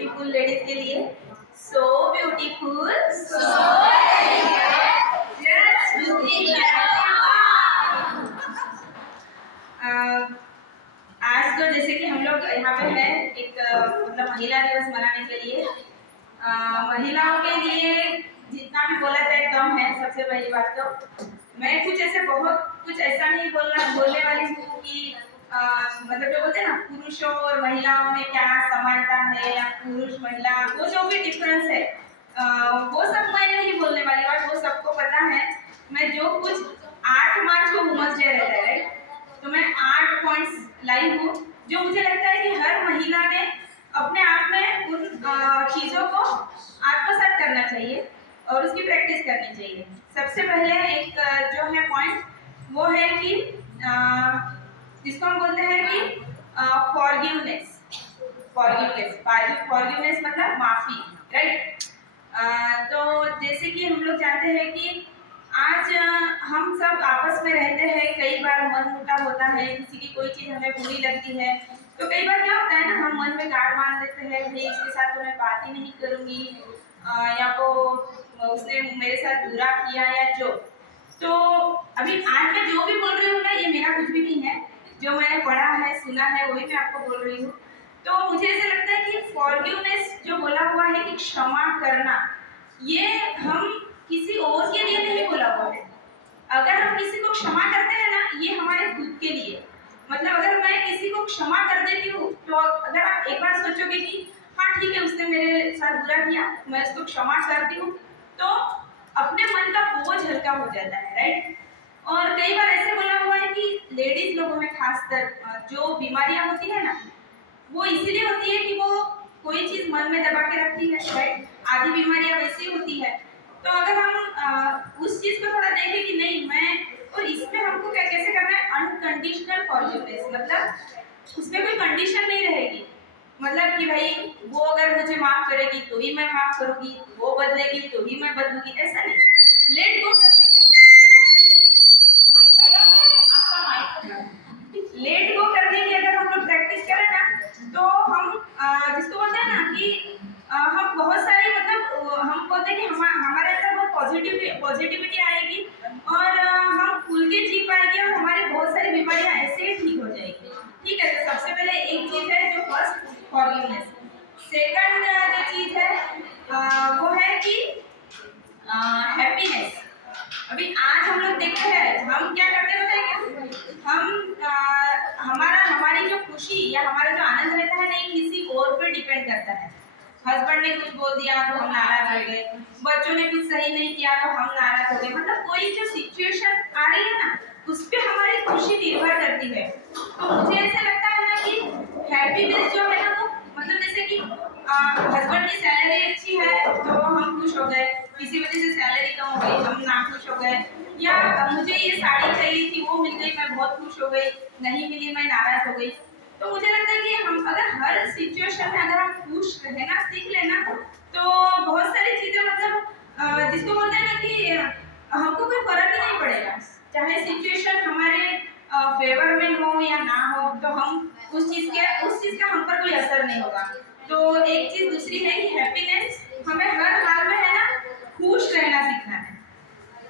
Beautiful ladies के लिए। So beautiful, just looking like आज तो जैसे कि हम लोग यहाँ पे है एक मतलब महिला दिवस मनाने के लिए। महिलाओं के लिए जितना भी बोला जाए कम है। सबसे पहली बात तो मैं कुछ ऐसा नहीं बोलने वाली हूँ कि मतलब जो बोलते हैं ना पुरुषों और महिलाओं में क्या समानता है या पुरुष महिला वो जो भी डिफरेंस है वो सब मैं नहीं बोलने वाली बात, वो सबको पता है। मैं जो कुछ 8 मार्च को वुमेन्स डे रहता है राइट, तो मैं 8 पॉइंट्स लाई हूँ जो मुझे लगता है कि हर महिला ने अपने आप में उन चीज़ों को आत्मसात करना चाहिए और उसकी प्रैक्टिस करनी चाहिए। सबसे पहले एक जो है पॉइंट वो है कि जिसको हम बोलते हैं कि फॉरगिवनेस मतलब माफ़ी राइट। तो जैसे कि हम लोग जानते हैं कि आज हम सब आपस में रहते हैं, कई बार मनमुटाव होता है, किसी की कोई चीज़ हमें बुरी लगती है तो कई बार क्या होता है ना हम मन में गाड़ बांध देते हैं, भाई इसके साथ तो मैं बात ही नहीं करूँगी या तो उसने मेरे साथ बुरा किया या जो। तो अभी आज मैं जो भी बोल रही हूँ ना ये मेरा कुछ भी नहीं है, जो मैंने पढ़ा है सुना है वही मैं आपको बोल रही हूँ। तो मुझे ऐसा लगता है कि फॉरगिवनेस जो बोला हुआ है कि क्षमा करना, ये हम किसी और के लिए नहीं बोला हुआ है। अगर हम किसी को क्षमा करते हैं ना ये हमारे खुद के लिए, मतलब अगर मैं किसी को क्षमा कर देती हूँ तो अगर आप एक बार सोचोगे कि हाँ ठीक है उसने मेरे साथ बुरा किया मैं उसको क्षमा करती हूँ तो अपने मन का बोझ हल्का हो जाता है राइट। और कई बार ऐसे बोला हुआ है कि लेडीज लोगों में खासकर जो बीमारियां होती है ना वो इसीलिए होती है कि वो कोई चीज मन में दबा के रखती है राइट। आधी बीमारियां वैसी होती है। तो अगर हम उस चीज को थोड़ा देखें कि नहीं मैं, और इसमें हमको कैसे करना है अनकंडीशनल फॉरगिवनेस, मतलब उसमें कोई कंडीशन नहीं रहेगी, मतलब कि भाई वो अगर मुझे माफ करेगी तो ही मैं माफ करूंगी, वो बदलेगी तो ही मैं बदलूंगी, ऐसा नहीं। लेट गो करने के लेट गो करने की अगर हम लोग प्रैक्टिस करें ना तो हम जिसको बोलते हैं ना कि हम बहुत सारी मतलब हम बोलते हैं कि हमारे अंदर बहुत पॉजिटिविटी आएगी और हम खुल के जी पाएंगे और हमारी बहुत सारी बीमारियां ऐसे ही ठीक हो जाएगी। ठीक है, तो सबसे पहले एक चीज है जो फर्स्ट फॉरगिवनेस। सेकंड जो चीज है वो है कि हैप्पीनेस। अभी आज हम लोग देखते हैं हम क्या करते हैं क्या, हम हमारी जो खुशी या हमारा जो आनंद रहता है नहीं किसी और पे डिपेंड करता है। हस्बैंड ने कुछ बोल दिया तो हम नाराज हो गए, बच्चों ने कुछ सही नहीं किया तो हम नाराज हो गए, मतलब कोई जो सिचुएशन आ रही है ना उस पर हमारी खुशी निर्भर करती है। तो मुझे ऐसा लगता है ना कि हैप्पीनेस जो है ना वो मतलब जैसे कि हस्बैंड की सैलरी अच्छी है तो हम खुश हो गए, किसी वजह से सैलरी कम हो गई हम नाखुश हो गए, या मुझे ये साड़ी चाहिए थी वो मिल गई मैं बहुत खुश हो गई, नहीं मिली मैं नाराज हो गई। तो मुझे लगता है कि हम अगर हर सिचुएशन में अगर हम खुश रहना सीख लेना तो बहुत सारी चीजें मतलब जिसको बोलते हैं ना कि हमको कोई फर्क ही नहीं पड़ेगा, चाहे सिचुएशन हमारे फेवर में हो या ना हो तो हम उस चीज का हम पर कोई असर नहीं होगा। तो एक चीज दूसरी है कि हैप्पीनेस हमें हर हाल में है ना खुश रहना सीखना है।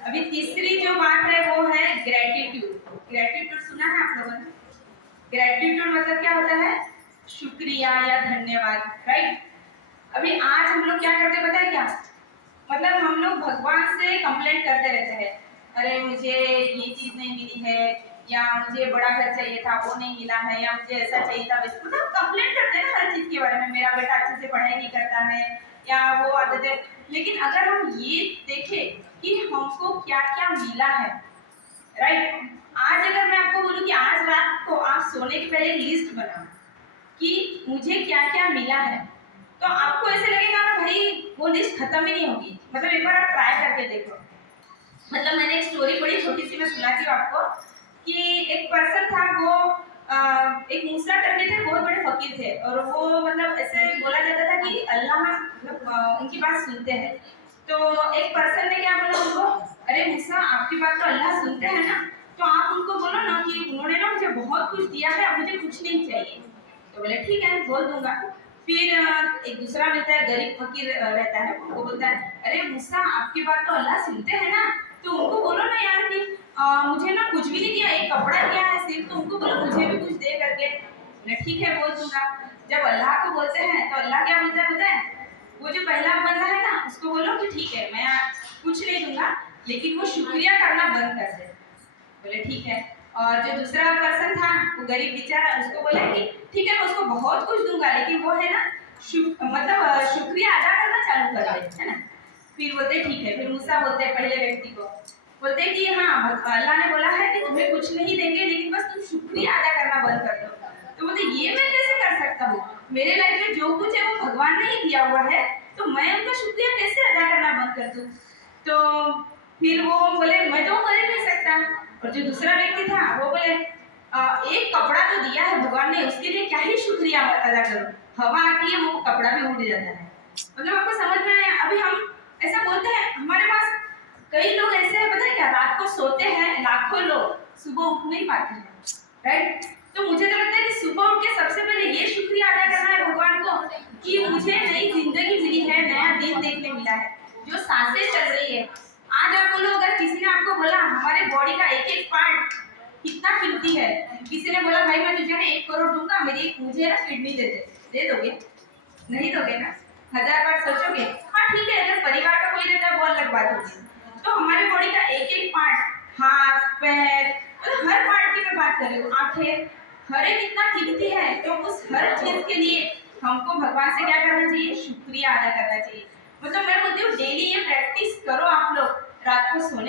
अभी तीसरी जो बात है वो है ग्रेटिट्यूड। ग्रेटिट्यूड सुना है आप लोगों ने? ग्रेटिट्यूड मतलब क्या होता है, शुक्रिया या धन्यवाद राइट। अभी आज हम लोग क्या करते पता है क्या, मतलब हम लोग भगवान से कंप्लेंट करते रहते हैं, अरे मुझे ये चीज नहीं मिली है या मुझे बड़ा घर चाहिए था वो नहीं मिला है या मुझे ऐसा चाहिए था, मतलब कंप्लेंट करते हैं ना हर चीज के बारे में, मेरा बेटा अच्छे से पढ़ाई नहीं करता है या वो आदत है। लेकिन अगर हम ये देखें कि हमको क्या क्या मिला है राइट। आज अगर मैं आपको बोलूं कि आज रात को आप सोने के पहले लिस्ट बनाओ कि मुझे क्या क्या मिला है तो आपको ऐसे लगेगा ना भाई वो लिस्ट खत्म ही नहीं होगी। मतलब एक बार आप ट्राई करके देखो। मतलब मैंने एक स्टोरी पढ़ी छोटी सी, मैं सुनाती हूँ आपको कि एक पर्सन था वो एक मूसा करके थे, बहुत बड़े फकीर थे और वो मतलब ऐसे बोला जाता था कि अल्लाह मतलब उनकी बात सुनते हैं। तो एक पर्सन ने क्या बोला उनको, अरे मूसा आपकी बात तो अल्लाह सुनते हैं ना, तो आप उनको बोलो ना कि उन्होंने ना मुझे बहुत कुछ दिया है अब मुझे कुछ नहीं चाहिए। तो बोले ठीक है बोल दूंगा। फिर एक दूसरा मिलता है, गरीब फकीर रहता है, वो बोलता है अरे मूसा आपकी बात तो अल्लाह सुनते हैं ना, तो उनको बोलो ना यार कि मुझे ना कुछ भी नहीं दिया, एक कपड़ा दिया है सिर्फ, तो उनको बोलो मुझे भी कुछ दे करके। बोले ठीक है बोल दूंगा। जब अल्लाह को बोलते हैं तो अल्लाह क्या बोलता है पता है, वो जो पहला बंदा है ना उसको बोलो कि ठीक है मैं कुछ नहीं दूंगा, लेकिन वो शुक्रिया करना बंद कर दे। बोले ठीक है। और जो दूसरा पर्सन था वो गरीब बेचारा, उसको बोला कि ठीक है मैं उसको बहुत कुछ दूंगा, लेकिन वो है ना मतलब शुक्रिया अदा करना चालू कर दे, है ना। फिर बोलते ठीक है, फिर मूसा बोलते हैं पहले व्यक्ति को, बोलते हैं कि हाँ अल्लाह ने बोला है कि तुम्हें कुछ नहीं देंगे, लेकिन बस तुम शुक्रिया अदा करना बंद कर दो। तो बोलते ये मैं कैसे कर सकता हूँ, मेरे लाइफ में जो कुछ है वो भगवान ने ही दिया हुआ है, तो मैं उनका शुक्रिया कैसे अदा करना बंद कर दूँ। तो फिर वो बोले मैं तो कर ही नहीं सकता। और जो दूसरा व्यक्ति था वो बोले एक कपड़ा तो दिया है भगवान ने, उसके लिए क्या ही शुक्रिया अदा करो, हवा आती है वो कपड़ा भी उड़ जाता है। मतलब आपको समझ में आया। अभी हम ऐसा बोलते हैं, हमारे पास कई लोग ऐसे हैं पता है क्या, रात को सोते हैं लाखों लोग, सुबह उठ नहीं पाते हैं, राइट। तो मुझे तो लगता है कि सुबह उठ के सबसे पहले ये शुक्रिया अदा करना है भगवान को कि मुझे नई जिंदगी मिली है, नया दिन देखने मिला है, जो सांसें चल रही है। आज आप बोलो, अगर किसी ने आपको बोला हमारे बॉडी का एक एक पार्ट कितना कीमती है, किसी ने बोला भाई मैं तुझे ना 1 करोड़ दूंगा, मुझे ना किडनी दे दोगे? नहीं दोगे ना, 1000 बार सोचोगे। हाँ ठीक है, अगर परिवार का कोई रहता है वो अलग बात होगी। तो हमारे बॉडी का एक एक पार्ट, हाथ पैर, मतलब हर पार्ट की मैं बात कर रही हूँ, आंखें, हर एक इतना कीमती है। तो उस हर चीज के लिए हमको भगवान से क्या करना चाहिए, शुक्रिया अदा करना चाहिए। मतलब मैं बोलती हूँ डेली ये प्रैक्टिस करो आप लोग, रात को सोने